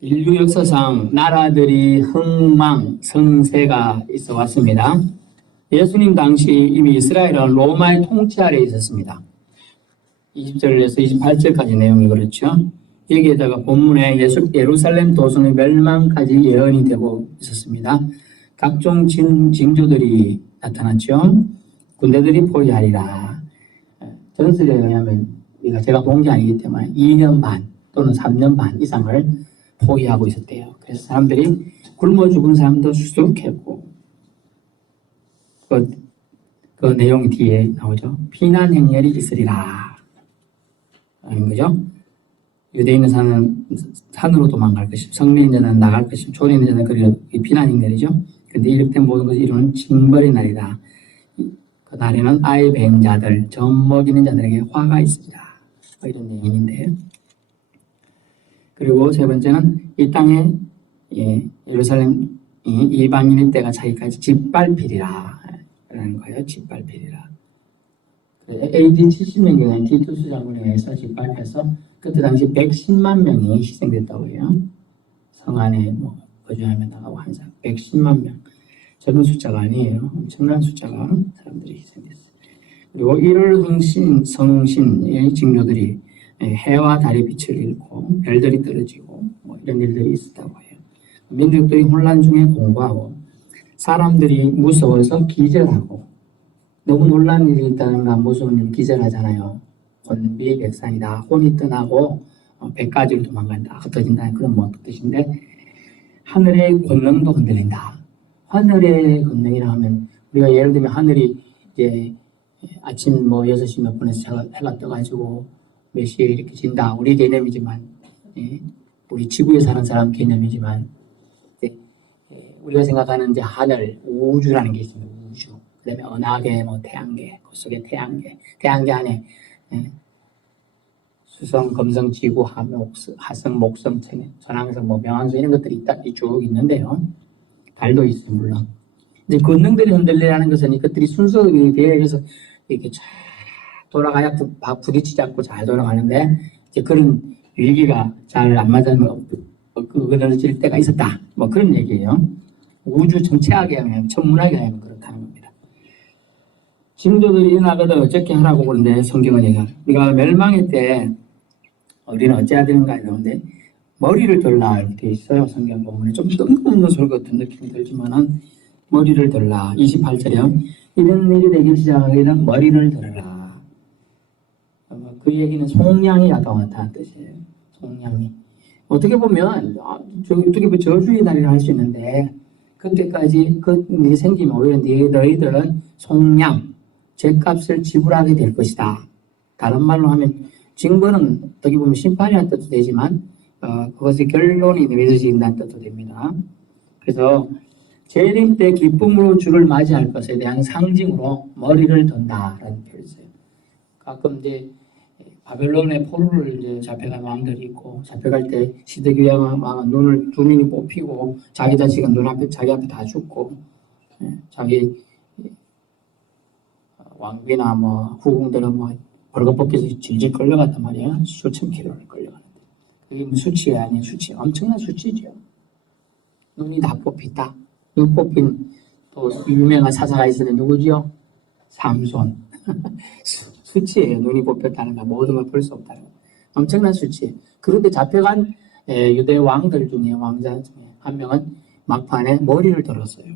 인류 역사상 나라들이 흥망성쇠가 있어 왔습니다. 예수님 당시 이미 이스라엘은 로마의 통치 아래에 있었습니다. 20절에서 28절까지 내용이 그렇죠. 여기에다가 본문에 예루살렘 도성의 멸망까지 예언이 되고 있었습니다. 각종 징조들이 나타났죠. 군대들이 포위하리라. 전설에 의하면 제가 본 게 아니기 때문에 2년 반 또는 3년 반 이상을 포위하고 있었대요. 그래서 사람들이 굶어 죽은 사람도 수두룩했고, 그 내용이 뒤에 나오죠. 피난 행렬이 있으리라 하는 거죠. 유대인은 산으로 도망갈 것이고, 성민인 자는 나갈 것이고, 초리인 자는 그 피난 행렬이죠. 근데 이렇게 모든 것을 이루는 징벌의 날이다. 그 날에는 아이 배행자들, 젖 먹이는 자들에게 화가 있습니다. 이런 내용인데, 그리고 세 번째는 이 땅에 예루살렘이 이방인의 때가 차기까지 짓밟히리라 라는 거예요. 짓밟히리라. AD 70년경에 티투스 장군에 의해서 짓밟혀서 그때 당시 110만 명이 희생됐다고 해요. 성 안에 거주하며 나가고 한 사람 110만 명. 적은 숫자가 아니에요. 엄청난 숫자가 사람들이 희생됐어요. 그리고 1월 성신의 징조들이 해와 달이 빛을 잃고 별들이 떨어지고 이런 일들이 있었다고 해요. 민족들이 혼란 중에 공고하고 사람들이 무서워서 기절하고, 너무 놀란 일이 있다는가 무서운 일 기절하잖아요. 혼비백산이다. 혼이 떠나고 백가지로 도망간다. 흩어진다는 그런 뜻인데, 하늘의 권능도 흔들린다. 하늘의 권능이라 하면 우리가 예를 들면 하늘이 이제 아침 6시 몇 분에서 해가 떠가지고 몇 시에 이렇게 진다. 우리 개념이지만, 우리 지구에 사는 사람 개념이지만, 우리가 생각하는 이제 하늘, 우주라는 게 있습니다. 우주. 그 다음에 은하계, 태양계, 그 속에 태양계 안에 수성, 금성, 지구, 하성, 목성, 전항성, 명왕성 이런 것들이 쭉 있는데요. 달도 있어요, 물론. 이제 권능들이 흔들리라는 것은 이것들이 순서에 대해서 이렇게 쫙 돌아가야 부딪히지 않고 잘 돌아가는데, 이제 그런 위기가 잘 안 맞으면 그늘질 때가 있었다. 그런 얘기예요. 우주 전체하게 하면, 천문학에 하면 그렇다는 겁니다. 징조들이 일어나거든 어떻게 하라고 그러는데, 성경은 얘기하는. 우리가 멸망의 때 우리는 어찌해야 되는가 이러는데, 머리를 들라 이렇게 돼 있어요. 성경 본문에 좀 뜬금없는 소리 같은 느낌이 들지만은, 머리를 들라. 28절에 이런 일이 되기 시작하기는 머리를 들어라. 그 얘기는 송량이 가까웠다는 뜻이에요. 송량이. 어떻게 보면 저주의 날이라 할 수 있는데, 그때까지 그 일이 생기면 오히려 너희들은 송량, 죗값을 지불하게 될 것이다. 다른 말로 하면 징벌은 어떻게 보면 심판이라는 뜻도 되지만, 그것의 결론이 맺어진다는 뜻도 됩니다. 그래서 재림 때 기쁨으로 주를 맞이할 것에 대한 상징으로 머리를 든다라는 표현이 있어요. 가끔 이제 바벨론의 포로를 이제 잡혀간 왕들이 있고, 잡혀갈 때 시드기야 왕은 눈을 두 눈이 뽑히고 자기 자식은 자기 앞에 다 죽고, 자기 왕비나 후궁들은 벌거벗겨서 질질 끌려갔단 말이에요. 수천 킬로를 끌려가는데, 그게 수치가 아니에요. 엄청난 수치죠. 눈이 다 뽑혔다. 눈 뽑힌 또 유명한 사사가 있었는데 누구지요? 삼손. 수치예요. 눈이 뽑혔다는 거, 모든 걸 볼 수 없다는 거. 엄청난 수치. 그런데 잡혀간 유대 왕들 중에, 왕자 중에 한 명은 막판에 머리를 들었어요.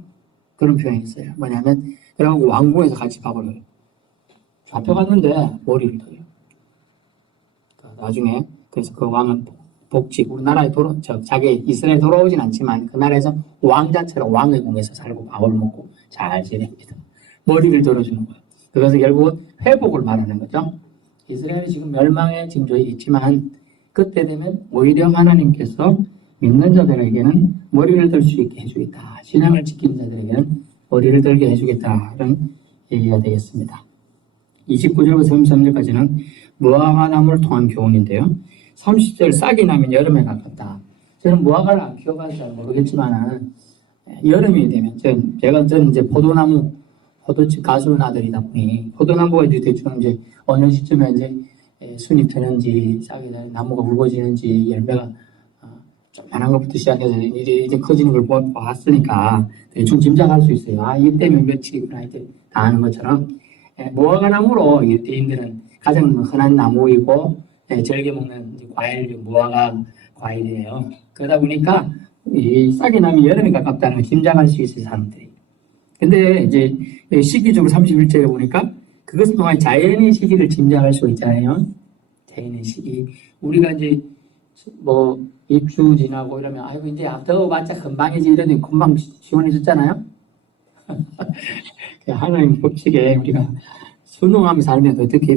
그런 표현이 있어요. 뭐냐면, 그러고 왕궁에서 같이 밥을 잡혀갔는데 머리를 들어요. 나중에 그래서 그 왕은 복직, 우리나라에 자기 이스라엘에 돌아오진 않지만 그 나라에서 왕자처럼 왕의 궁에서 살고 밥을 먹고 잘 지냅니다. 머리를 들어주는 거예요. 그것은 결국은 회복을 말하는 거죠. 이스라엘이 지금 멸망의 징조에 있지만, 그때 되면 오히려 하나님께서 믿는 자들에게는 머리를 들 수 있게 해주겠다. 신앙을 지키는 자들에게는 머리를 들게 해주겠다. 이런 얘기가 되겠습니다. 29절부터 33절까지는 무화과 나무를 통한 교훈인데요. 30절 싹이 나면 여름에 가깝다. 저는 무화과를 안 키워봐서 잘 모르겠지만, 여름이 되면 저는 이제 포도집 가수 아들이다 보니, 포도나무가 이제 대충 이제 어느 시점에 이제 순이 트는지, 싹이 나무가 굵어지는지, 열매가 조그만한 것부터 시작해서 이제 커지는 걸 봤으니까 대충 짐작할 수 있어요. 아, 이 때문에 며칠이구나 이제 다 아는 것처럼. 무화과 나무로 유대인들은 가장 흔한 나무이고 즐겨 먹는 이제 과일, 무화과 과일이에요. 그러다 보니까 이 싹이 나면 여름에 가깝다는 걸 짐작할 수 있어요, 사람들이. 근데 이제 시기적으로 31절에 보니까 그것을 통한 자연의 시기를 짐작할 수 있잖아요. 자연의 시기. 우리가 이제 뭐 입추 지나고 이러면 아이고 이제 더워봤자 금방이지 이러더니 금방 시원해졌잖아요. 하나님 법칙에 우리가 순응하며 살면 어떻게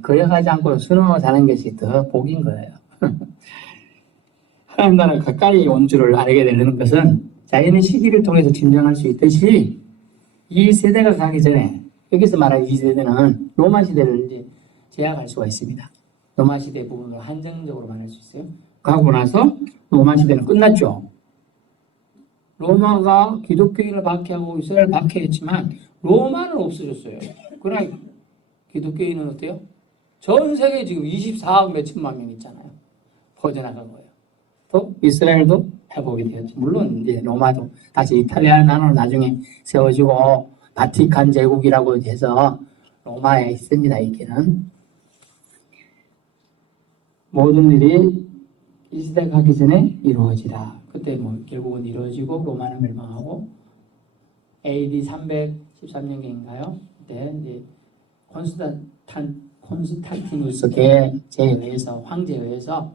거역하지 않고 순응하고 사는 것이 더 복인 거예요. 하나님 나라 가까이 온 줄을 알게 되는 것은 자연의 시기를 통해서 짐작할 수 있듯이 이 세대가 가기 전에 여기서 말하는 이 세대는 로마 시대를 이제 제약할 수가 있습니다. 로마 시대 부분을 한정적으로 말할 수 있어요. 가고 나서 로마 시대는 끝났죠. 로마가 기독교인을 박해하고 이스라엘을 박해했지만 로마는 없어졌어요. 그러나 기독교인은 어때요? 전 세계에 지금 24억 몇천만 명 있잖아요. 퍼져나간 거예요. 또 이스라엘도 회복이 되었죠. 물론 이제 로마도 다시 이탈리아 나라로 나중에 세워지고 바티칸 제국이라고 해서 로마에 있습니다. 이게는 모든 일이 이 시대가 가기 전에 이루어지라. 그때 뭐 결국은 이루어지고 로마는 멸망하고 AD 313년경인가요? 그때 이제 콘스탄티누스 제에 의해서 황제에 의해서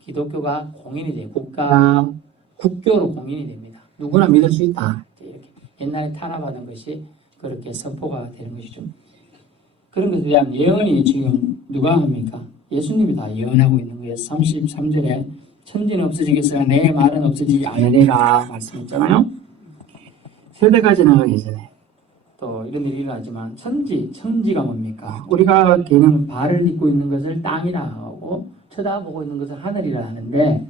기독교가 공인이 돼요. 국교로 공인이 됩니다. 누구나 믿을 수 있다. 이렇게 옛날에 탄압받은 것이 그렇게 선포가 되는 것이죠. 그런 것에 대한 예언이 지금 누가 합니까? 예수님이 다 예언하고 있는 거예요. 33절에 천지는 없어지겠으나 내 말은 없어지지 않으리라 말씀했잖아요. 세대가 지나가기 전에 또 이런 일이 일어나지만 천지가 뭡니까? 우리가 걔는 발을 딛고 있는 것을 땅이라 하고 쳐다보고 있는 것을 하늘이라 하는데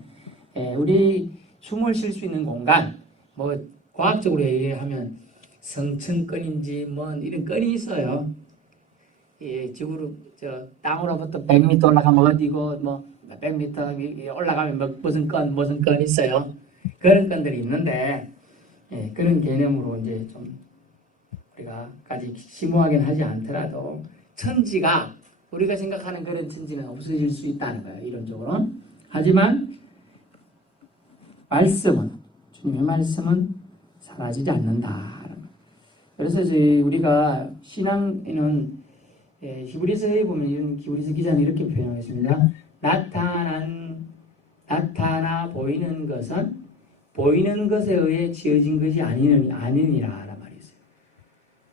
우리 숨을 쉴 수 있는 공간 뭐 과학적으로 얘기하면 성층권인지 뭐 이런 건이 있어요. 지구로 땅으로부터 100m 올라가면 어디고 뭐 100m 올라가면 무슨 건 있어요. 그런 건들이 있는데 그런 개념으로 이제 좀 우리가 아직 심오하긴 하지 않더라도 천지가 우리가 생각하는 그런 천지는 없어질 수 있다는 거예요. 이론적으로. 하지만 말씀은 주님의 말씀은 사라지지 않는다. 그래서 우리가 신앙에는 히브리서에 보면 이런 히브리서 기자는 이렇게 표현하겠습니다. 나타나 보이는 것은 보이는 것에 의해 지어진 것이 아니니라 라는 말이 있어요.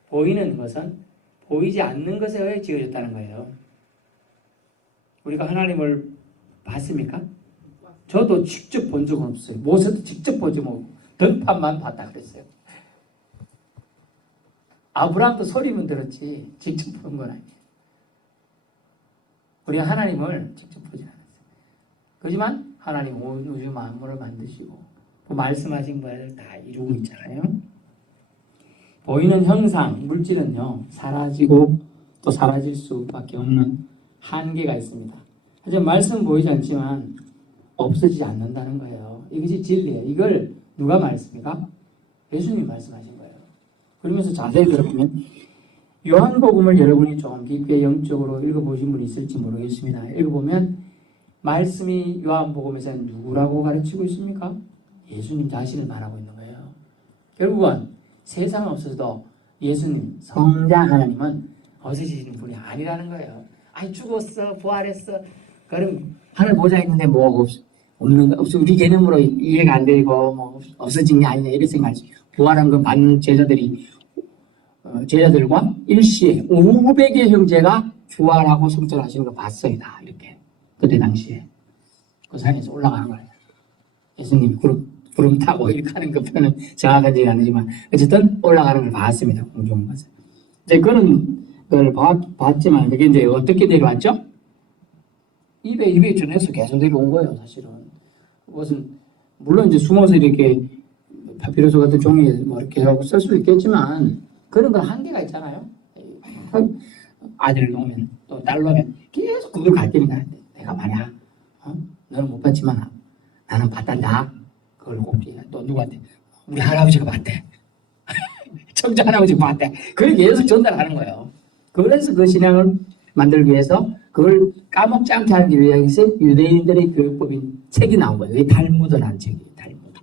보이는 것은 보이지 않는 것에 의해 지어졌다는 거예요. 우리가 하나님을 봤습니까? 저도 직접 본 적은 없어요. 모세도 직접 보지 못하고 던판만 봤다 그랬어요. 아브라함도 소리만 들었지 직접 본 건 아니에요. 우리가 하나님을 직접 보지 않았어요. 그렇지만 하나님 온 우주 만물을 만드시고 그 말씀하신 바를 다 이루고 있잖아요. 보이는 형상, 물질은요 사라지고 또 사라질 수밖에 없는 한계가 있습니다. 하지만 말씀은 보이지 않지만 없어지지 않는다는 거예요. 이것이 진리예요. 이걸 누가 말했습니까? 예수님이 말씀하신 거예요. 그러면서 자세히 들어보면 요한복음을 여러분이 좀 깊게 영적으로 읽어보신 분이 있을지 모르겠습니다. 읽어보면 말씀이 요한복음에서는 누구라고 가르치고 있습니까? 예수님 자신을 말하고 있는 거예요. 결국은 세상 없어도 예수님, 성자 하나님은 없어지는 분이 아니라는 거예요. 아니 죽었어, 부활했어. 그럼 하늘 보좌 있는데 뭐 없는 거 없어. 우리 개념으로 이해가 안 되고 뭐 없어진 게 아니냐 이렇게 생각하지. 부활한 건 받는 제자들과 일시에 500의 형제가 부활하고 성전하시는 거 봤어요. 다 이렇게 그때 당시에 그 산에서 올라가는 거예요. 예수님이 구름 타고 이렇게 하는 그 표현은 정확하지 않지만 어쨌든 올라가는 걸 봤습니다. 공중 가서 이제 그런 걸 봤지만 그게 이제 어떻게 내려왔죠? 입에 전해서 계속 내려온 거예요. 사실은 무슨 물론 이제 숨어서 이렇게 파피루스 같은 종이에 뭐 이렇게 하고 쓸 수도 있겠지만 그런 건 한계가 있잖아요. 아들을 놓으면 또 딸 놓으면 계속 그걸 가르치니까 내가 말이야 너는 못 봤지만 나는 봤단다. 그걸 꼭 또 누구한테 우리 할아버지가 봤대. 청자 할아버지가 봤대. 그걸 계속 전달하는 거예요. 그래서 그 신앙을 만들기 위해서 그걸 까먹지 않게 하기 위해서 유대인들의 교육법인 책이 나온 거예요. 이게 탈무드라는 책이에요. 탈무드.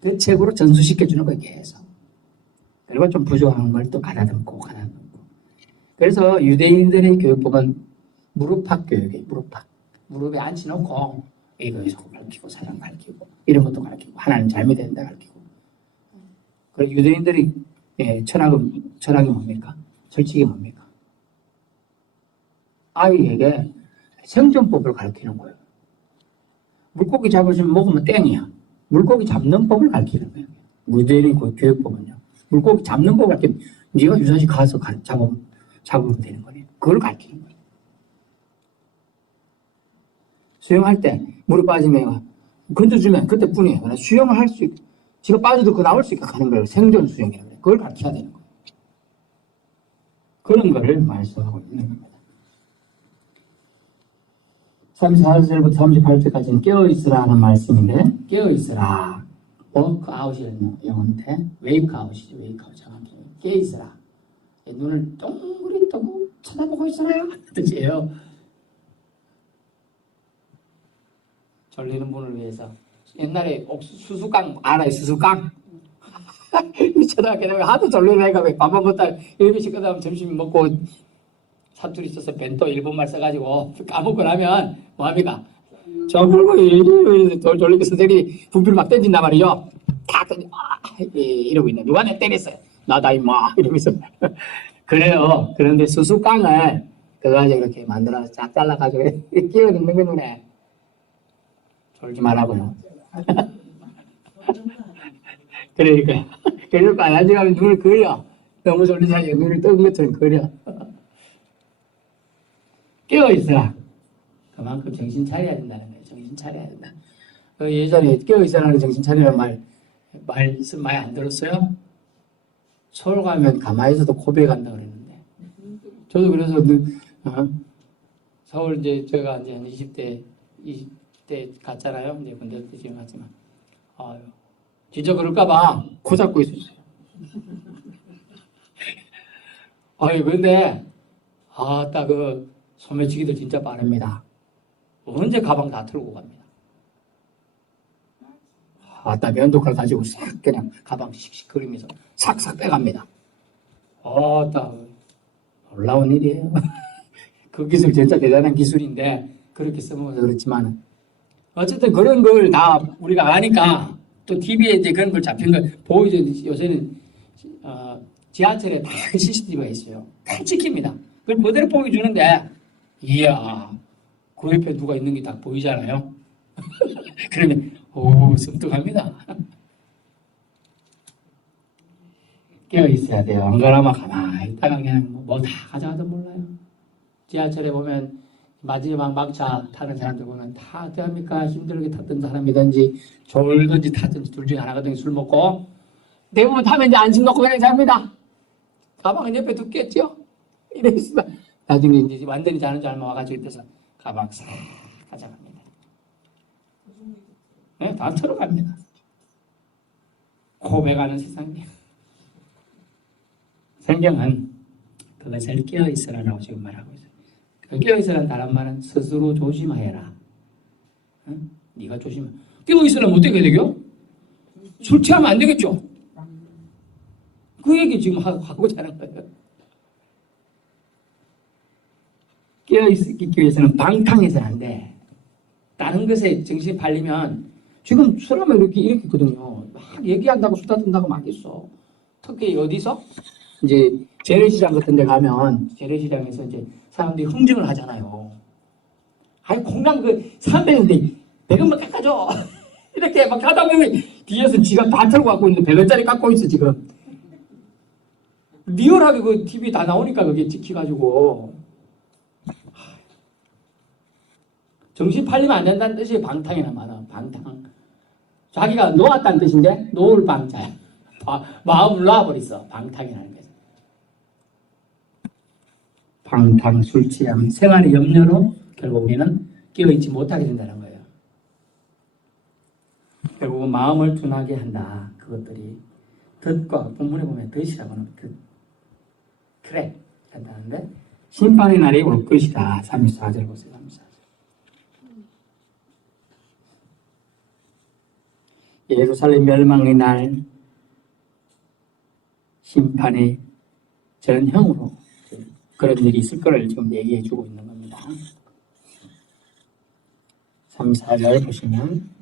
그 책으로 전수시켜주는 거예요. 계속. 그리고 좀 부족한 걸 또 가다듬고. 그래서 유대인들의 교육법은 무릎팍 교육이에요. 무릎팍. 무릎에 앉혀놓고 이거에서 가르치고 사랑 가르치고 이런 것도 가르치고 하나님 잘못 된다 가르치고. 그리고 유대인들이 철학이 뭡니까? 솔직히 뭡니까? 아이에게 생존법을 가르치는 거예요. 물고기 잡으시면 먹으면 땡이야. 물고기 잡는 법을 가르치는 거예요. 유대인의 교육법은요. 물고기 잡는 법을 가르치면 네가 유사시 가서 잡으면 되는 거예요. 그걸 가르치는 거예요. 수영할 때 물에 빠지면 건져주면 그때뿐이에요. 수영을 할 수 있고 지가 빠져도 그 나올 수 있게 가는 거예요. 생존 수영이라고 해요. 그걸 가르쳐야 되는 거예요. 그런 거를 말씀하고 있는 겁니다. 34절부터 38절까지는 깨어있으라 하는 말씀인데 깨어있으라 워크아웃이라는 영어인데 웨이크아웃이죠. 웨이크아웃 정확히 깨어있으라 눈을 똥그리 뜨고 쳐다보고 있어라 뜻이에요. 졸리는 분을 위해서 옛날에 수수깡 알아요? 수수깡? 초등학교 되면 하도 졸리는 애가 밥 먹었다 7시 끝나면 점심 먹고 사투리 써서 벤또 일본말 써가지고 까먹고 나면 뭐합니까? 저 물고 졸리게 선생님이 분필을 막 던진단 말이죠. 다 던져 이러고 있네. 누가 내 때렸어요? 나다 임마 이러면서 그래요. 그런데 수수깡을 그거 가지고 이렇게 만들어서 쫙 잘라가지고 끼워 넣는 거 눈에 졸지 말라고요. 그러니까 나중에 눈을 그려. 너무 졸린 사이에 눈을 뜬 것처럼 그려. 깨어있어라. 그만큼 정신 차려야 된다는 거예요. 정신 차려야 된다. 예전에 깨어있어라는 정신 차리라는 말씀 많이 안 들었어요? 서울 가면 가만히 있어도 고백한다 그랬는데. 저도 그래서 서울 이제 제가 이제 한 20대 갔잖아요. 이제 군대 때 지금 갔지만. 아유, 진짜 그럴까봐 코 잡고 있었어요. 아유, 근데, 딱 소매치기들 진짜 빠릅니다. 언제 가방 다 털고 갑니다. 면도칼 가지고 싹 그냥 가방 씩씩 그리면서 싹싹 빼갑니다. 놀라운 일이에요. 그 기술 진짜 대단한 기술인데 그렇게 써먹어서 그렇지만 어쨌든 그런 걸 다 우리가 아니까 또 TV에 이제 그런 걸 잡힌 걸 보이죠. 요새는 지하철에 다 CCTV가 있어요. 다 찍힙니다. 그걸 그대로 보여주는데 이야 그 옆에 누가 있는 게 다 보이잖아요. 그러면 섬뜩합니다. 깨어있어야 돼요. 안 그러면 가만히 있다가 그냥 뭐 다 가져가도 몰라요. 지하철에 보면 마지막 막차 타는 사람들 보면 다 어떡합니까? 힘들게 탔던 사람이든지 졸든지 탔든지 둘 중에 하나거든요. 술 먹고 대부분 타면 이제 안심 놓고 그냥 잡니다. 가방은 옆에 두겠죠? 이랬으면 나중에 이제 완전히 자는 줄 알면 와가지고 이때서 가방 싹 가져갑니다. 네, 다 털어갑니다. 고백하는 세상이에요. 성경은 그것을 깨어있으라고 지금 말하고 있어요. 그 깨어있으라는 다른 말은 스스로 조심하여라. 응? 네가 조심해. 깨어있으라면 어떻게 되죠? 술 취하면 안 되겠죠? 그 얘기 지금 하고자 하는 거예요. 깨어있기 위해서는 방탕해서는 안 돼. 다른 것에 정신이 팔리면 지금 술하면 이렇게 있거든요. 막 얘기한다고 수다 뜬다고 막 있어. 특히 어디서? 이제 재래시장 같은 데 가면 재래시장에서 이제 사람들이 흥정을 하잖아요. 아니 공장 사람들인데 100원만 깎아줘. 이렇게 막 하다 보면 뒤에서 지가 다 털고 갖고 있는데 100원짜리 깎고 있어 지금. 리얼하게 그 TV 다 나오니까 그게 찍혀가지고 정신 팔리면 안 된다는 뜻이 방탕이나 말아. 방탕. 자기가 놓았다는 뜻인데 놓을 방자야. 마음을 놔버렸어. 방탕이라는 거죠. 방탕, 술 취함, 생활의 염려로 결국 우리는 깨어있지 못하게 된다는 거예요. 마음을 둔하게 한다. 그것들이 덫과 본문에 보면 덫이라고 하는 트랩 한다는데 심판의 날이 올 것이다. 34절 보세요. 34절. 예루살렘 멸망의 날 심판의 전형으로 그런 일이 있을 거를 지금 얘기해 주고 있는 겁니다. 34절 보시면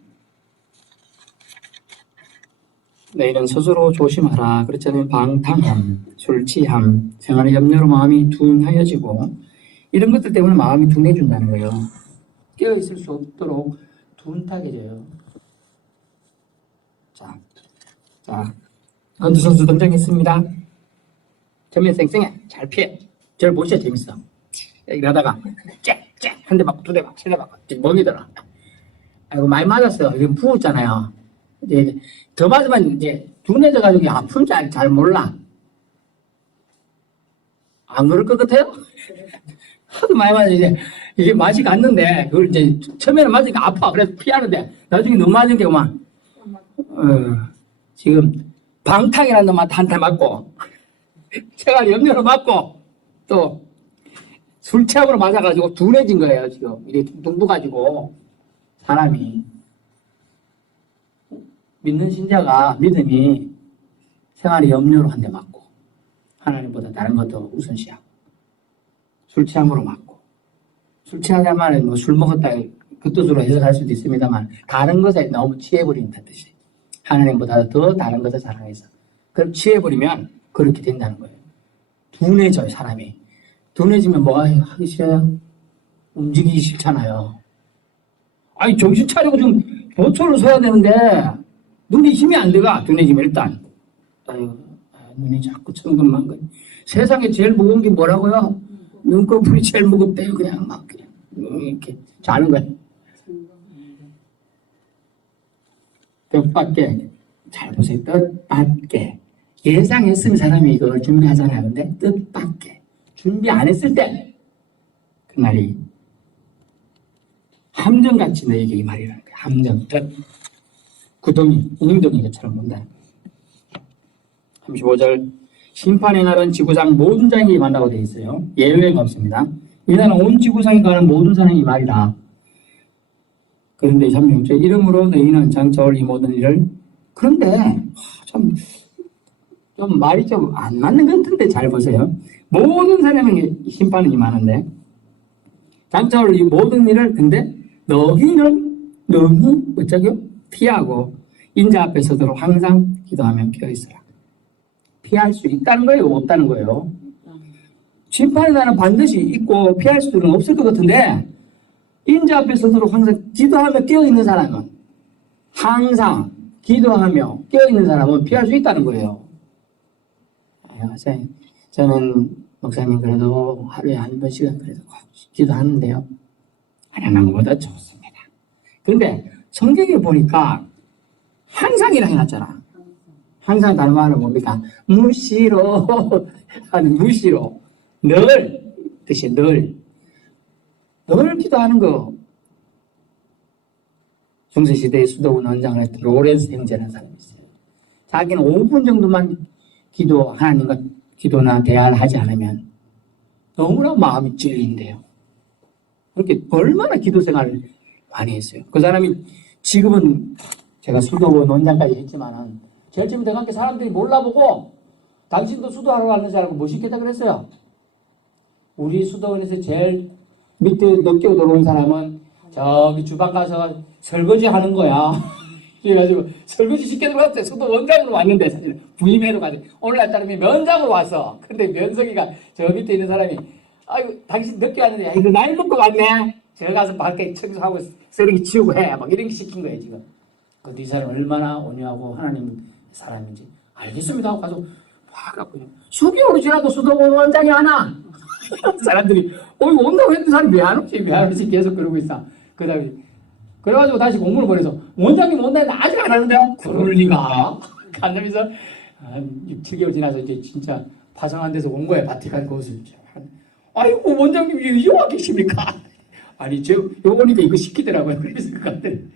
너희는 스스로 조심하라. 그렇지 않으면 방탕함, 술 취함, 생활의 염려로 마음이 둔하여지고 이런 것들 때문에 마음이 둔해진다는 거예요. 깨어있을 수 없도록 둔탁해져요. 자, 건투 선수 등장했습니다. 전면 쌩쌩해. 잘 피해. 저를 보셔야 재밌어. 이러다가 쫙쫙 한 대 맞고 두 대 맞고 세 대 맞고 멍이더라. 아이고 많이 맞았어요. 이건 부었잖아요. 이제 더 맞으면 이제 둔해져가지고 아픈 줄 잘 몰라. 안 그럴 것 같아요? 하도 많이 맞아 이게 맛이 갔는데 그걸 이제 처음에는 맞으니까 아파. 그래서 피하는데 나중에 너무 맞은 게 막 지금 방탕이라는 놈한테 한 대 맞고 생활 염려로 맞고 또 술 취함으로 맞아가지고 둔해진 거예요. 지금 이렇게 둥둥 부가지고 사람이 믿는 신자가 믿음이 생활의 염려로 한 대 맞고 하나님보다 다른 것도 우선시하고 술 취함으로 맞고 술 취하자마자 뭐 술 먹었다 그 뜻으로 해석할 수도 있습니다만 다른 것에 너무 취해버린다는 뜻이 하나님보다 더 다른 것을 사랑해서 그럼 취해버리면 그렇게 된다는 거예요. 둔해져요. 사람이. 둔해지면 뭐가 하기 싫어요? 움직이기 싫잖아요. 아니 정신 차리고 좀 보초를 서야 되는데 눈이 힘이 안 들어가. 둔해지면 일단 눈이 자꾸 천근만근. 세상에 제일 무거운 게 뭐라고요? 눈꺼풀이 제일 무겁대요. 그냥 막 그냥 이렇게 자는 거예요. 뜻밖의 잘 보세요. 뜻밖의 예상했으면 사람이 이걸 준비하잖아요. 근데 뜻밖의 준비 안 했을 때 그날이 함정같이 너에게 이 말이라는 거예요. 함정, 뜻, 구덩이, 인형덩이 것처럼 본다. 35절 심판의 날은 지구상 모든 자에게 임한다고 되어 있어요. 예외가 없습니다. 이날은 온 지구상에 가는 모든 사람이 이 말이다. 그런데 36절 이러므로 너희는 장차 올 이 모든 일을 그런데 좀 말이 좀 안 맞는 것 같은데 잘 보세요. 모든 사람에게 심판이 임하는데 장차 올 이 모든 일을 근데 너희는 너무 어쩌죠? 피하고 인자 앞에 서도록 항상 기도하며 껴있어라. 피할 수 있다는 거예요? 없다는 거예요? 심판의 날은 반드시 있고 피할 수는 없을 것 같은데 인자 앞에 서도록 항상 기도하며 깨어있는 사람은 항상 기도하며 깨어있는 사람은 피할 수 있다는 거예요. 저는 목사님 그래도 하루에 한 번씩은 그래도 꼭 기도하는데요. 안 하는 것보다 좋습니다. 그런데 성경에 보니까 항상이라 해놨잖아. 항상 다른 말은 뭡니까? 무시로 하는 무시로 늘 뜻이 늘 기도하는 거. 중세시대의 수도원 원장을 했던 로렌스 형제라는 사람이 있어요. 자기는 5분 정도만 하나님과 기도나 대화를 하지 않으면 너무나 마음이 찔린대요. 그렇게 얼마나 기도 생활을 많이 했어요. 그 사람이 지금은 제가 수도원 원장까지 했지만은 제일 처음 들어간 게 사람들이 몰라보고 당신도 수도하러 가는 줄 알고 못 시켰다 그랬어요. 우리 수도원에서 제일 밑에 늦게 들어온 사람은 저기 주방 가서 설거지 하는 거야. 그래가지고 설거지 시켜 들어갔어요. 수도 원장으로 왔는데 사실 부임해도 가지. 오늘날 따르면 면장으로 왔어. 근데 면석이가 저 밑에 있는 사람이 아이고 당신 늦게 왔는데 야, 이거 나이 먹고 왔네. 제가 가서 밖에 청소하고 쓰레기 치우고 해. 막 이런 게 시킨 거예요 지금. 근데 이 사람 얼마나 온유하고 하나님 사람인지 알겠습니다 하고 가서 와갖고 수개월이 지나도 수도원 원장이 안 와. 사람들이 이거 온다고 했던 사람이 왜 안 오지 계속 그러고 있어. 그래가지고 다시 공문을 보내서 원장님 온다는데 아직 안 하는데요? 그럴 리가. 간다면서 6, 7개월 지나서 이제 진짜 파송한 데서 온 거예요. 바티칸 거기서. 아이고 원장님이 이제 와 계십니까? 아니 저 요거니까 이거 시키더라고요. 그래서 그것들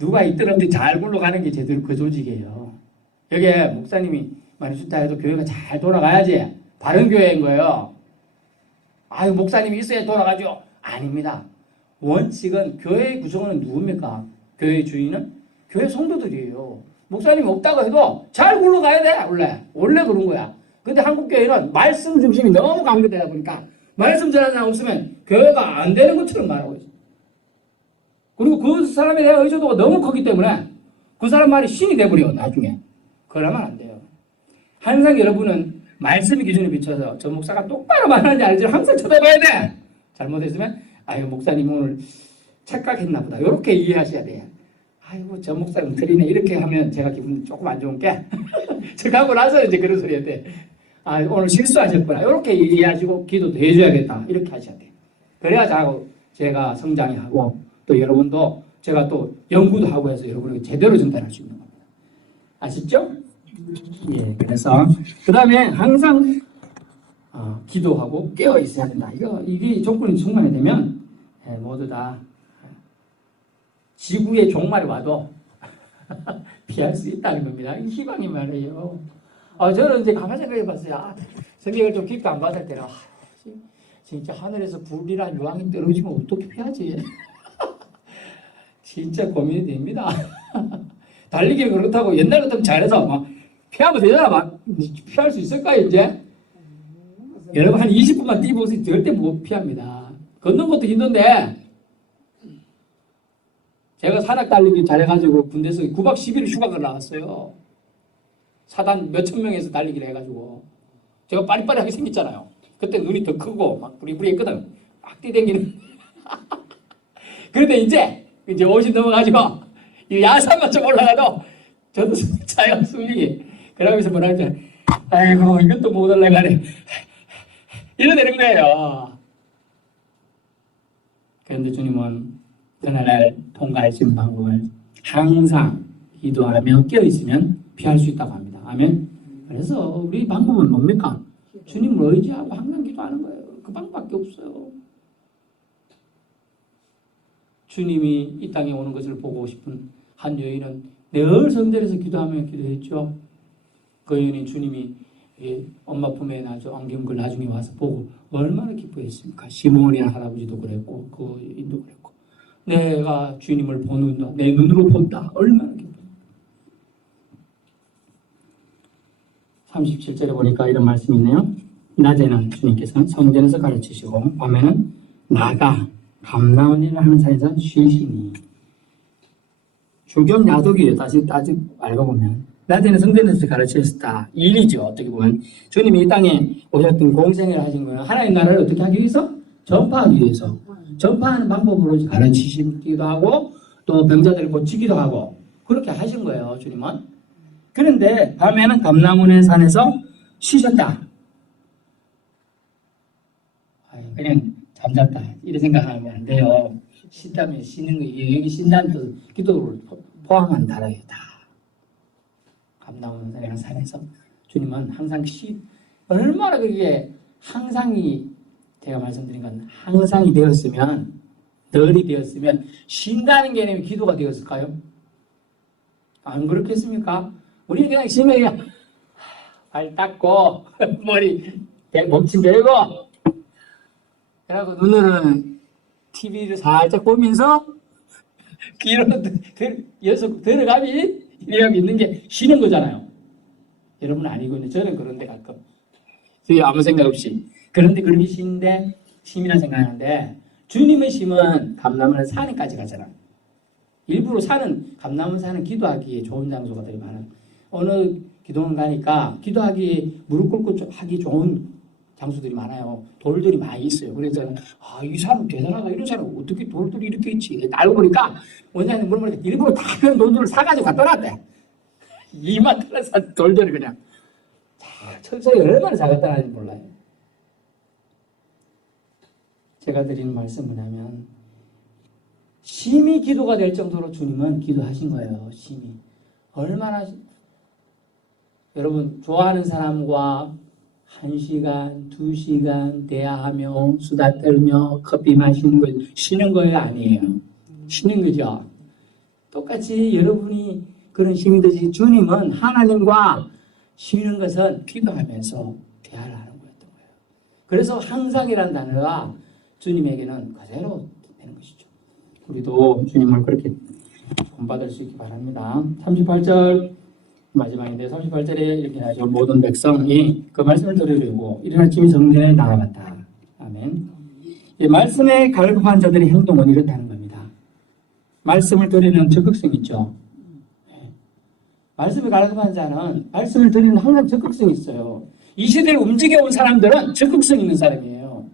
누가 이끌어도 잘 굴러가는 게 제대로 그 조직이에요. 여기에 목사님이 많이 좋다 해도 교회가 잘 돌아가야지 바른 교회인 거예요. 아유, 목사님이 있어야 돌아가죠. 아닙니다. 원칙은 교회의 구성원은 누굽니까? 교회의 주인은 교회 성도들이에요. 목사님이 없다고 해도 잘 굴러가야 돼. 원래 그런 거야. 근데 한국 교회는 말씀 중심이 너무 강조되다 보니까 말씀 전하는 사람 없으면 교회가 안 되는 것처럼 말하고 있어요. 그리고 그 사람에 대한 의존도가 너무 크기 때문에 그 사람 말이 신이 돼버려 나중에. 그러면 안 돼요. 항상 여러분은 말씀의 기준에 비춰서 저 목사가 똑바로 말하는지 알지 항상 쳐다봐야 돼. 잘못했으면 아유, 목사님 오늘 착각했나 보다. 이렇게 이해하셔야 돼요. 아이고, 저 목사님 틀리네. 이렇게 하면 제가 기분 조금 안 좋은 게 저 가고 나서 이제 그런 소리 해야 돼. 아, 오늘 실수하셨구나. 이렇게 이해하시고 기도도 해줘야겠다. 이렇게 하셔야 돼요. 그래야 제가 성장이 하고 또 여러분도 제가 또 연구도 하고 해서 여러분에게 제대로 전달할 수 있는 겁니다. 아시죠? 예, 그래서 그 다음에 항상 기도하고 깨어 있어야 된다. 이게 조건이 충만이 되면 모두 다 지구의 종말이 와도 피할 수 있다는 겁니다. 이 희망이 말이에요. 저는 이제 가만히 생각해 봤어요. 성경을 좀 깊게 안 받을 때는 진짜 하늘에서 불이란 유황이 떨어지면 어떻게 피하지? 진짜 고민이 됩니다. 달리기 그렇다고 옛날 같으면 잘해서 막 피하면 되잖아. 막 피할 수 있을까요, 이제? 여러분 한 20분만 뛰보세요. 절대 못 피합니다. 걷는 것도 힘든데 제가 산악 달리기 잘해가지고 군대에서 9박 10일 휴가가 나왔어요. 사단 몇천 명에서 달리기를 해가지고 제가 빠리빠리하게 생겼잖아요. 그때 눈이 더 크고 막 부리부리했거든. 막 뛰댕기는. 그런데 이제 50 넘어가지고 이 야산만 좀 올라가도 저도 자연 숨이 그러면서 뭐라 하죠. 아이고, 이것도 못 올라가네. 이래 되는 거예요. 그런데 주님은 그날 통과할 수 있는 방법을 항상 기도하며 깨어있으면 피할 수 있다고 합니다. 아멘. 그래서 우리 방법은 뭡니까? 주님을 의지하고 항상 기도하는 거예요. 그 방법밖에 없어요. 주님이 이 땅에 오는 것을 보고 싶은 한 여인은 늘 성전에서 기도하며 기도했죠. 그 여인이 주님이 엄마 품에 안긴 걸 나중에 와서 보고 얼마나 기뻐했습니까? 시몬이라는 할아버지도 그랬고 그 여인도 그랬고 내가 주님을 보는다. 내 눈으로 본다. 얼마나 기뻐. 37절에 보니까 이런 말씀이 있네요. 낮에는 주님께서는 성전에서 가르치시고 밤에는 나가 감나원이라 하는 산에서 쉬시니. 주경 야독이에요. 다시 알고 보면 낮에는 성전에서 가르치셨다. 일이죠. 어떻게 보면 주님이 이 땅에 오셨던 공생을 하신 거는 하나님 나라를 어떻게 하기 위해서? 전파하기 위해서. 전파하는 방법으로 가르치시기도 하고 또 병자들을 고치기도 하고 그렇게 하신 거예요. 주님은. 그런데 밤에는 감나무의 산에서 쉬셨다. 그냥 잠잤다. 이렇게 생각하면 안 돼요. 쉰다면 쉬는 거, 여기 쉰다는 뜻, 기도를 포함한 단어예요. 다. 감나무의 산에서 주님은 항상 얼마나 그게 항상이, 제가 말씀드린 건 항상이 되었으면, 널이 되었으면 쉰다는 개념이 기도가 되었을까요? 안 그렇겠습니까? 우리는 그냥 쉬면 발 닦고 머리 몸집 대고 그러고 눈으로는 TV를 살짝 보면서 귀로는 연속 들어가면 이렇게 있는 게 쉬는 거잖아요. 여러분은 아니거든요. 저는 그런데 가끔 아무 생각 없이 그런데 그렇게 쉬는데 쉼이라 생각하는데 주님의 쉼은 감나무 산에까지 가잖아. 일부러 감나무 산은 기도하기에 좋은 장소가 되게 많아요. 어느 기도원 가니까 기도하기에 무릎 꿇고 하기 좋은 장소들이 많아요. 돌들이 많이 있어요. 그래서 이 사람 대단하다. 이런 사람 어떻게 돌들이 이렇게 있지? 알고 보니까 원장님 물어보니까 일부러 다 그런 돌들을 사가지고 갖다 놨대. 2만 달러 산 돌들을 그냥 천천히 얼마나 잘 갖다 놨는지 몰라요. 제가 드리는 말씀은 뭐냐면 심히 기도가 될 정도로 주님은 기도하신 거예요. 심히. 얼마나 여러분 좋아하는 사람과 1시간, 2시간 대화하며 수다 떨며 커피 마시는 거 쉬는 거예요? 아니에요? 쉬는 거죠. 똑같이 여러분이 그런 시민들이 주님은 하나님과 쉬는 것은 비교하면서 대화를 하는 거였던 거예요. 그래서 항상이라는 단어가 주님에게는 그대로 되는 것이죠. 우리도 주님을 그렇게 본받을 수 있기 바랍니다. 38절 마지막인데 38절에 이렇게 하죠. 모든 백성이 그 말씀을 들으려고 이른 아침에 성전에 나아갔다. 아멘. 이 말씀에 갈급한 자들의 행동은 이렇다는 겁니다. 말씀을 들으는 적극성 있죠. 말씀에 갈급한 자는 말씀을 들으는 항상 적극성이 있어요. 이 시대를 움직여온 사람들은 적극성 있는 사람이에요.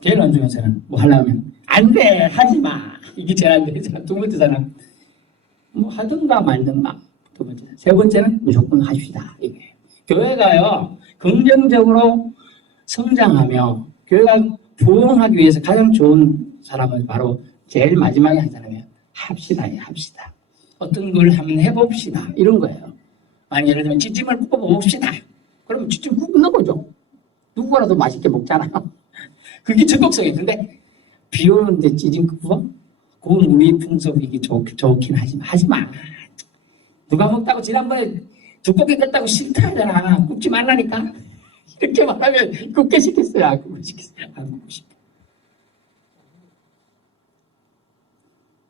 제일 안 좋은 사람 뭐 하려면 안 돼, 하지 마. 이게 제일 안 되잖아. 두 번째 사람 뭐 하든가 말든가. 두 번째. 세 번째는 무조건 합시다. 이게 교회가요 긍정적으로 성장하며 교회가 부흥하기 위해서 가장 좋은 사람은 바로 제일 마지막에 한 사람이에요. 합시다. 어떤 걸 한번 해봅시다. 이런 거예요. 만약 예를 들면 찌짐을 굽어봅시다. 그러면 찌짐 굽는 거죠. 누구라도 맛있게 먹잖아요. 그게 적극성이 있는데 비 오는데 찌짐 굽어? 그건 우리 풍속이 좋긴 하지 마. 누가 먹다고 지난번에 두껍게 끓다고 싫다 하잖아. 굽지 말라니까. 이렇게 말하면 굽게 시켰어요. 안 굽게 시켰어요. 안 굽고 싶어.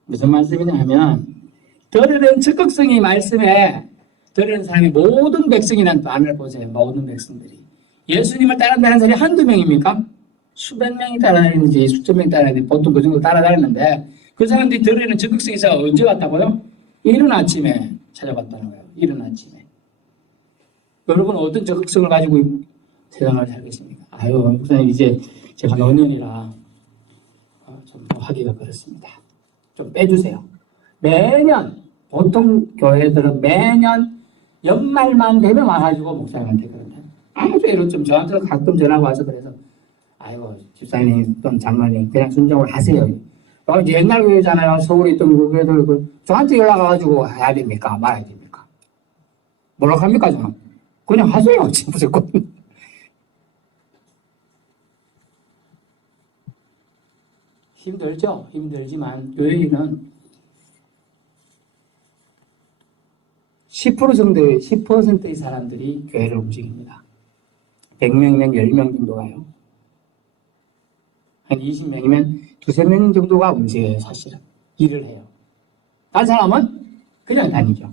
무슨 말씀이냐 하면 들으는 적극성이 말씀에 들으는 사람이 모든 백성이라는 반을 보세요. 모든 백성들이. 예수님을 따라다니는 사람이 한두 명입니까? 수백 명이 따라다니는지 수천 명이 따라다니는지 보통 그 정도 따라다니는데 그 사람들이 들으는 적극성이 있어 언제 왔다고요? 이른 아침에 찾아갔다는 거예요. 이른 아침에. 여러분 어떤 적극성을 가지고 세상을 살겠습니까? 아유 목사님 이제 제가 노년이라 좀 하기가 그렇습니다. 좀 빼주세요. 매년 보통 교회들은 매년 연말만 되면 와가지고 목사님한테 그런다. 아주 이런 좀 저한테 가끔 전화가 와서 그래서 아이고 집사님 또는 장로님 그냥 순종을 하세요. 옛날 교회잖아요. 서울에 있던 그 교회들 저한테 연락 와가지고 해야 됩니까? 말아야 됩니까? 뭐라고 합니까 저는? 그냥 하세요. 무조건. 힘들죠? 힘들지만 교회는 10% 정도의 10%의 사람들이 교회를 움직입니다. 100명이면 10명 정도 가요. 한 20명이면 두세 명 정도가 움직여요. 사실은. 일을 해요. 다른 사람은 그냥 다니죠.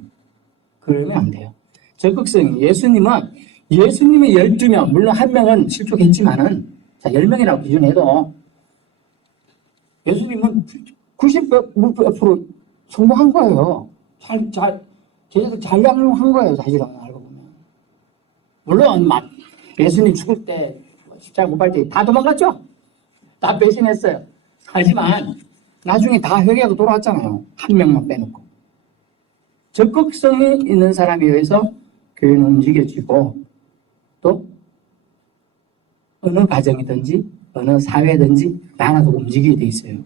그러면 안 돼요. 적극성이 예수님의 12명 물론 한 명은 실족했지만은 자 10명이라고 기준해도 예수님은 90% 성공한 거예요. 제자들 잘 양육한 거예요. 사실은 알고 보면. 물론 막 예수님 죽을 때 십자가 못 발 때 다 도망갔죠. 다 배신했어요. 하지만 나중에 다 회개하고 돌아왔잖아요. 한 명만 빼놓고. 적극성이 있는 사람에 의해서 교회는 움직여지고 또 어느 가정이든지 어느 사회든지 나라도 움직이게 돼 있어요.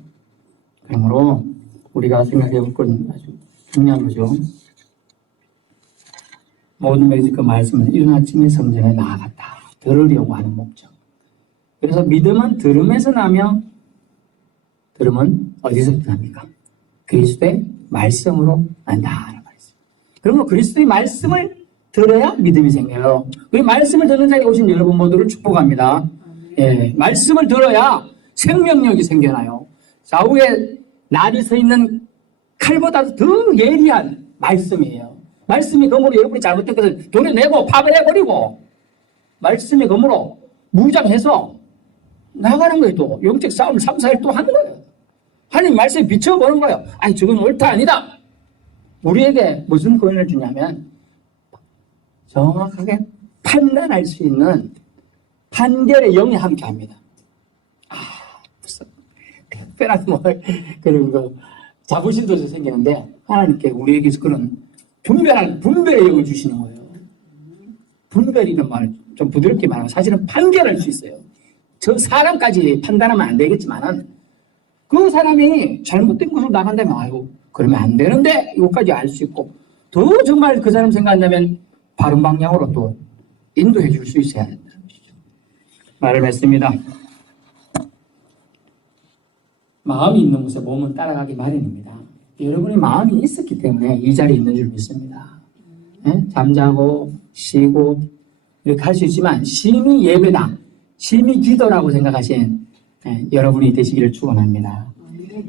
그러므로 우리가 생각해 볼 건 아주 중요한 거죠. 모든 백성이 그 말씀을 이른 아침에 성전에 나아갔다. 들으려고 하는 목적. 그래서 믿음은 들음에서 나며 들음은 어디서부터 납니까? 그리스도의 말씀으로 난다는 말이죠. 그러면 그리스도의 말씀을 들어야 믿음이 생겨요. 그 말씀을 듣는 자리에 오신 여러분 모두를 축복합니다. 예, 말씀을 들어야 생명력이 생겨나요. 좌우에 날이 서 있는 칼보다 더 예리한 말씀이에요. 말씀이 검으로 여러분이 잘못된 것을 도려내고 파괴해버리고 말씀이 검으로 무장해서 나가는 거예요. 또 영적 싸움을 3, 4일 또 하는 거예요. 하나님 말씀에 비춰보는 거예요. 아니 저건 옳다 아니다. 우리에게 무슨 권한을 주냐면 정확하게 판단할 수 있는 판결의 영이 함께합니다. 무슨 특별한 그런 거 자부심도 생기는데 하나님께 우리에게서 그런 분별의 영을 주시는 거예요. 분별이라는 말 좀 부드럽게 말하면 사실은 판결할 수 있어요. 저 사람까지 판단하면 안 되겠지만은 그 사람이 잘못된 것으로 나간다면 아이고 그러면 안 되는데 이것까지 알 수 있고 더 정말 그 사람 생각한다면 바른 방향으로 또 인도해 줄 수 있어야 된다는 것이죠. 말을 맺습니다. 마음이 있는 곳에 몸은 따라가기 마련입니다. 여러분이 마음이 있었기 때문에 이 자리에 있는 줄 믿습니다. 예? 잠자고 쉬고 이렇게 할 수 있지만 심히 예배다, 심히 기도라고 생각하신 여러분이 되시기를 축원합니다.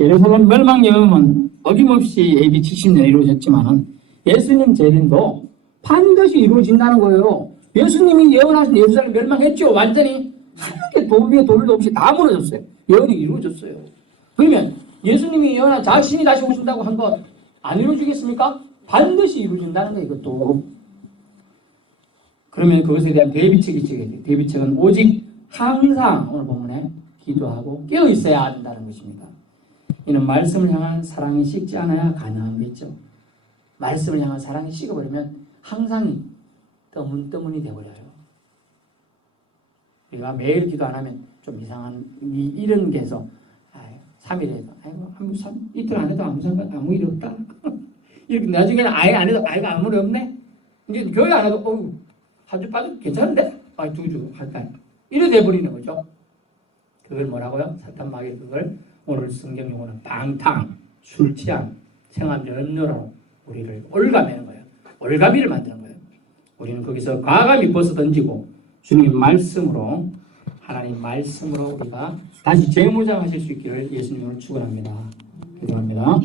예루살렘 멸망 여음은 어김없이 AD 70년 이루어졌지만 예수님 재림도 반드시 이루어진다는 거예요. 예수님이 예언하신 예루살렘 멸망했죠. 완전히 하늘에 돌 위에 돌도 없이 다 무너졌어요. 예언이 이루어졌어요. 그러면 예수님이 예언한 자신이 다시 오신다고 한 것 안 이루어지겠습니까? 반드시 이루어진다는 거예요. 이것도. 그러면 그것에 대한 대비책이 있어야 돼요. 대비책은 오직 항상 오늘 본문에 기도하고 깨어 있어야 한다는 것입니다. 이는 말씀을 향한 사랑이 식지 않아야 가능한 거겠죠. 말씀을 향한 사랑이 식어버리면 항상 떠문떠문이 돼버려요. 우리가 매일 기도 안 하면 좀 이상한 이런 게 해서 3일에도 이틀 안 해도 아무 일이 없다. 이렇게 나중에는 아예 안 해도 아예가 아무 일 없네. 이제 교회 안 해도 한 주 빠져 괜찮은데? 2주 할까? 이래 돼버리는 거죠. 그걸 뭐라고요? 사탄 마귀 그걸 오늘 성경 용어는 방탕, 술 취한, 생활 연료로 우리를 올가매는 거예요. 올가미를 만드는 거예요. 우리는 거기서 과감히 벗어던지고 주님 말씀으로, 하나님 말씀으로 우리가 다시 재무장하실 수 있기를 예수님을 축원합니다. 기도합니다.